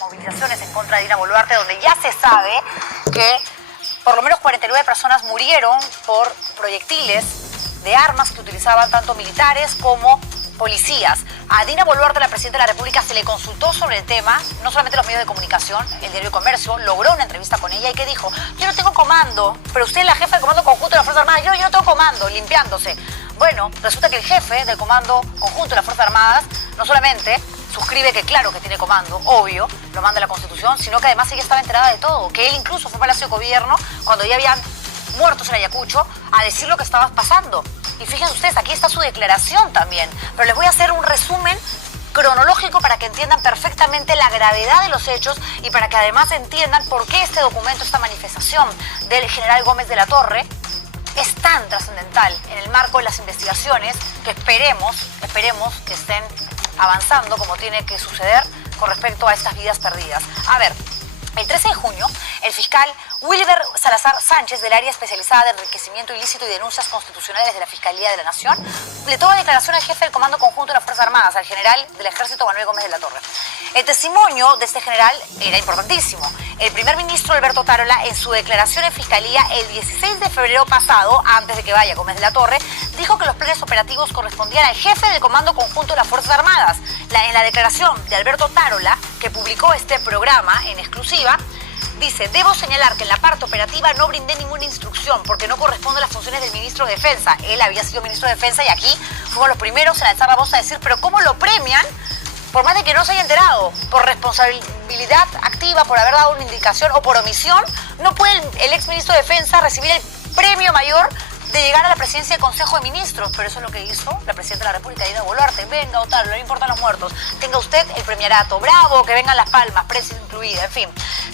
Movilizaciones en contra de Dina Boluarte, donde ya se sabe que por lo menos 49 personas murieron por proyectiles de armas que utilizaban tanto militares como policías. A Dina Boluarte, la presidenta de la República, se le consultó sobre el tema, no solamente los medios de comunicación, el diario Comercio logró una entrevista con ella y que dijo: yo no tengo comando, pero usted es la jefa del Comando Conjunto de las Fuerzas Armadas, yo no tengo comando, limpiándose. Bueno, resulta que el jefe del Comando Conjunto de las Fuerzas Armadas no solamente suscribe que claro que tiene comando, obvio, lo manda la Constitución, sino que además ella estaba enterada de todo, que él incluso fue a Palacio de Gobierno cuando ya habían muertos en Ayacucho a decir lo que estaba pasando. Y fíjense ustedes, aquí está su declaración también, pero les voy a hacer un resumen cronológico para que entiendan perfectamente la gravedad de los hechos y para que además entiendan por qué este documento, esta manifestación del general Gómez de la Torre es tan trascendental en el marco de las investigaciones que esperemos que estén avanzando como tiene que suceder con respecto a estas vidas perdidas. A ver, el 13 de junio, el fiscal Wilber Salazar Sánchez, del área especializada de enriquecimiento ilícito y denuncias constitucionales de la Fiscalía de la Nación, le toma declaración al jefe del Comando Conjunto de las Fuerzas Armadas, al general del Ejército Manuel Gómez de la Torre. El testimonio de este general era importantísimo. El primer ministro Alberto Tarola, en su declaración en Fiscalía el 16 de febrero pasado, antes de que vaya Gómez de la Torre, dijo que los planes operativos correspondían al jefe del Comando Conjunto de las Fuerzas Armadas. En la declaración de Alberto Tarola, que publicó este programa en exclusiva, dice: debo señalar que en la parte operativa no brindé ninguna instrucción porque no corresponde a las funciones del ministro de Defensa. Él había sido ministro de Defensa y aquí fuimos los primeros en alzar la voz a decir: pero ¿cómo lo premian? Por más de que no se haya enterado, por responsabilidad activa, por haber dado una indicación o por omisión, no puede el exministro de Defensa recibir el premio mayor de llegar a la presidencia del Consejo de Ministros. Pero eso es lo que hizo la presidenta de la República, Dina Boluarte. Venga, Otaro, no le importan los muertos. Tenga usted el premiarato. Bravo, que vengan las palmas, prensa incluida, en fin.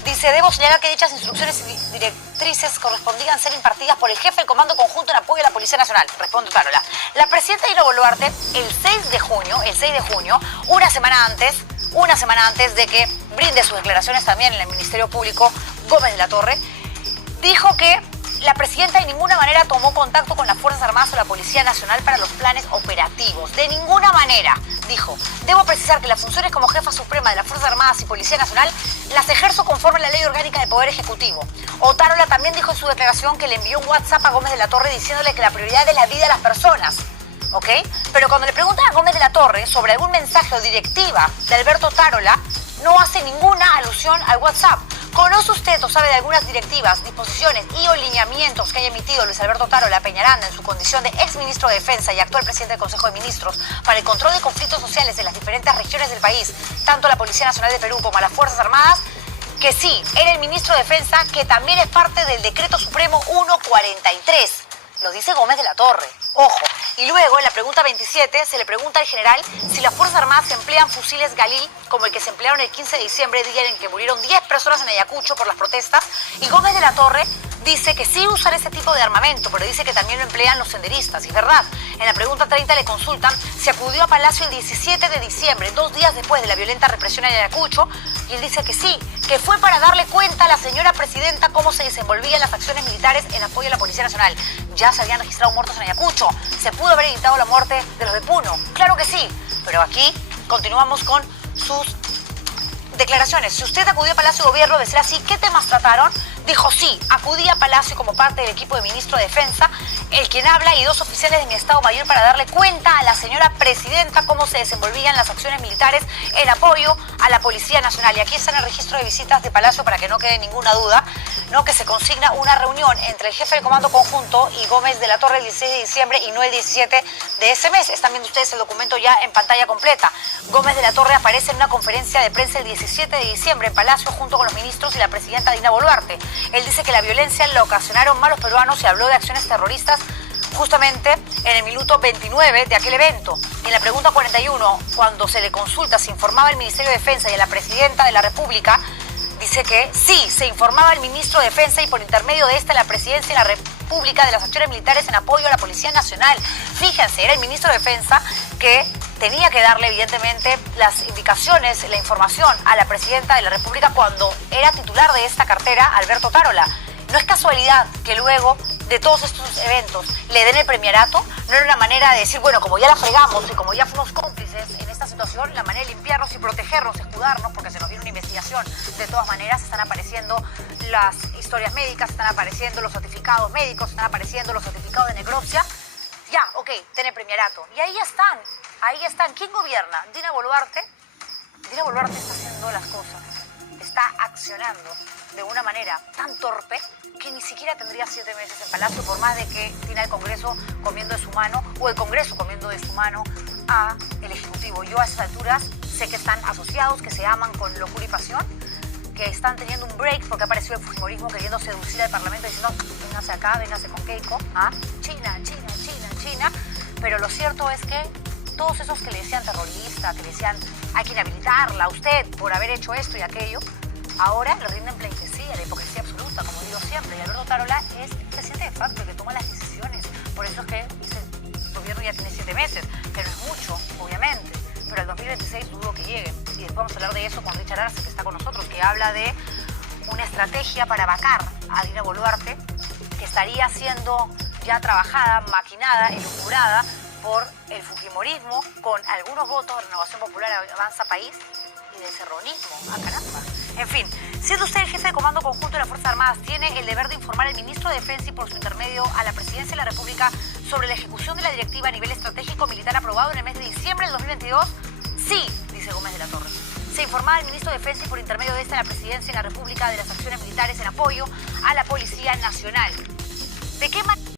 Dice: debo señalar que dichas instrucciones y directrices correspondían ser impartidas por el jefe del Comando Conjunto en apoyo a la Policía Nacional. Responde Otárola. La presidenta Dina Boluarte, el 6 de junio, una semana antes de que brinde sus declaraciones también en el Ministerio Público, Gómez de la Torre, dijo que la presidenta de ninguna manera tomó contacto con las Fuerzas Armadas o la Policía Nacional para los planes operativos. De ninguna manera, dijo. Debo precisar que las funciones como jefa suprema de las Fuerzas Armadas y Policía Nacional las ejerzo conforme a la Ley Orgánica del Poder Ejecutivo. Otárola también dijo en su declaración que le envió un WhatsApp a Gómez de la Torre diciéndole que la prioridad es la vida de las personas. ¿Ok? Pero cuando le preguntan a Gómez de la Torre sobre algún mensaje o directiva de Alberto Tarola, no hace ninguna alusión al WhatsApp. ¿Conoce usted o sabe de algunas directivas, disposiciones y o lineamientos que haya emitido Luis Alberto Tarola Peñaranda en su condición de exministro de Defensa y actual presidente del Consejo de Ministros para el control de conflictos sociales en las diferentes regiones del país, tanto la Policía Nacional de Perú como las Fuerzas Armadas? Que sí, era el ministro de Defensa, que también es parte del Decreto Supremo 143. Lo dice Gómez de la Torre. Ojo. Y luego, en la pregunta 27, se le pregunta al general si las Fuerzas Armadas emplean fusiles Galil, como el que se emplearon el 15 de diciembre, día en que murieron 10 personas en Ayacucho por las protestas. Y Gómez de la Torre dice que sí usan ese tipo de armamento, pero dice que también lo emplean los senderistas. Y es verdad, en la pregunta 30 le consultan si acudió a Palacio el 17 de diciembre, 2 días después de la violenta represión en Ayacucho, y él dice que sí, que fue para darle cuenta a la señora presidenta cómo se desenvolvían las acciones militares en apoyo a la Policía Nacional. Ya se habían registrado muertos en Ayacucho, se pudo haber evitado la muerte de los de Puno. Claro que sí, pero aquí continuamos con sus declaraciones. Si usted acudió a Palacio de Gobierno, de ser así, ¿qué temas trataron? Dijo: sí, acudí a Palacio como parte del equipo de ministro de Defensa, el quien habla, y 2 oficiales de mi Estado Mayor para darle cuenta a la señora presidenta cómo se desenvolvían las acciones militares en apoyo a la Policía Nacional. Y aquí está en el registro de visitas de Palacio para que no quede ninguna duda, ¿no?, que se consigna una reunión entre el jefe del Comando Conjunto y Gómez de la Torre el 16 de diciembre y no el 17 de ese mes. Están viendo ustedes el documento ya en pantalla completa. Gómez de la Torre aparece en una conferencia de prensa el 17 de diciembre en Palacio junto con los ministros y la presidenta Dina Boluarte. Él dice que la violencia la ocasionaron malos peruanos y habló de acciones terroristas justamente en el minuto 29 de aquel evento. Y en la pregunta 41, cuando se le consulta si informaba al Ministerio de Defensa y a la presidenta de la República, dice que sí, se informaba al ministro de Defensa y por intermedio de esta la presidencia de la República de las acciones militares en apoyo a la Policía Nacional. Fíjense, era el ministro de Defensa que tenía que darle evidentemente las indicaciones, la información a la presidenta de la República cuando era titular de esta cartera, Alberto Tarola. No es casualidad que luego de todos estos eventos le den el premiarato. No era una manera de decir, bueno, como ya la fregamos y como ya fuimos cómplices en estas situación, la manera de limpiarnos y protegernos, escudarnos, porque se nos viene una investigación. De todas maneras, están apareciendo las historias médicas, están apareciendo los certificados médicos, están apareciendo los certificados de necropsia. Ya, ok, tiene premierato. Y ahí están, ahí están. ¿Quién gobierna? Dina Boluarte. Dina Boluarte está haciendo las cosas, está accionando de una manera tan torpe que ni siquiera tendría 7 meses en Palacio, por más de que tiene el Congreso comiendo de su mano, o el Congreso comiendo de su mano a el Ejecutivo. Yo a esas alturas sé que están asociados, que se aman con locura y pasión, que están teniendo un break porque ha aparecido el fujimorismo queriendo seducir al Parlamento diciendo, véngase acá, véngase con Keiko, ¿ah? China, China, China, China. Pero lo cierto es que todos esos que le decían terrorista, que le decían hay que inhabilitarla a usted por haber hecho esto y aquello, ahora le rinden pleitesía, la hipocresía absoluta, como digo siempre. Y Alberto Tarola es presidente de facto, el que toma las decisiones. Por eso es que el gobierno ya tiene 7 meses, que no es mucho, obviamente. Pero el 2026 dudo que llegue. Y después vamos a hablar de eso con Richard Arce, que está con nosotros, que habla de una estrategia para vacar a Dina Boluarte, que estaría siendo ya trabajada, maquinada, elucubrada por el fujimorismo, con algunos votos de Renovación Popular, Avanza País y del serronismo. ¡Ah, caramba! En fin, siendo usted el jefe de comando conjunto de las Fuerzas Armadas, tiene el deber de informar al ministro de Defensa y por su intermedio a la Presidencia de la República sobre la ejecución de la directiva a nivel estratégico militar aprobado en el mes de diciembre del 2022. Sí, dice Gómez de la Torre. Se informará al ministro de Defensa y por intermedio de esta a la Presidencia de la República de las acciones militares en apoyo a la Policía Nacional. ¿De qué manera?